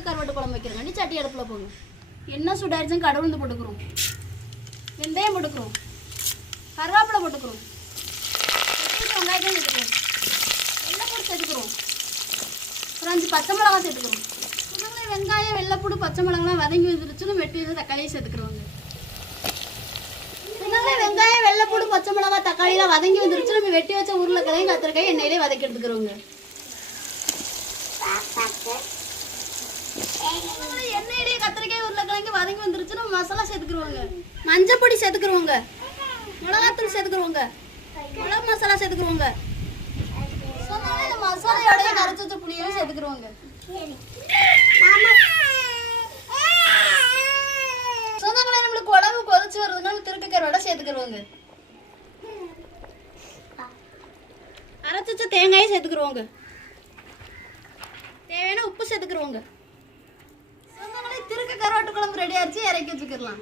திருக்க கருவாட்டு குழம்பு வைக்கிறோங்க. சட்டி அடுப்பில் போங்க. எண்ணெய் சூடாயிருச்சும் கடை உளுந்து போட்டுக்கிறோம். வெந்தயம் போட்டுக்கிறோம். கருவேப்பிலை போட்டுக்கிறோம். வெங்காயத்தையும் சேர்த்துக்கிறோம். வெள்ளைப்பூடு சேர்த்துக்கிறோம். ஒரு 5 பச்சை மிளகாய் சேர்த்துக்கிறோம். வெங்காயம் வெள்ளைப்பூடு பச்சை மிளகாலாம் வதங்கி வந்துருச்சுன்னு வெட்டி வச்சு தக்காளியை சேர்த்துக்கிறோங்க. வெங்காயம் வெள்ளைப்பூடு பச்சை மிளகாய் தக்காளியெல்லாம் வதங்கி வந்துருச்சு. நம்ம வெட்டி வச்ச உருளைக்கிழங்கு கத்திரிக்காய் எண்ணெயிலே வதக்கி எடுத்துக்கிறோங்க. எண்ணெயிலேயே கத்திரிக்காய் உருளைக்கிழங்கு வதங்கி வந்துருச்சு. நம்ம மசாலா சேர்த்துக்கிறோங்க. மஞ்சள் பொடி சேர்த்துக்கிறோங்க. மிளகாத்தூள் சேர்த்துக்கிறோங்க. மிளகு மசாலா சேர்த்துக்கிறோங்க. இந்த மசாலையோடய கரைச்சி வச்ச புளியையும் சேர்த்துக்கிறோங்க. சொந்தங்களே நம்மளுக்கு உடம்பு கொதிச்சு வருதுன்னா திருக்க கருவாடை சேர்த்துக்கிறோங்க. அரைச்சி வச்ச தேங்காயை சேர்த்துக்கிறோங்க. தேவையான உப்பு சேர்த்துக்கிறோங்க. சொந்தங்களே திருக்க கருவாட்டு குழம்பு ரெடி ஆச்சு. இறக்கி வச்சுக்கலாம்.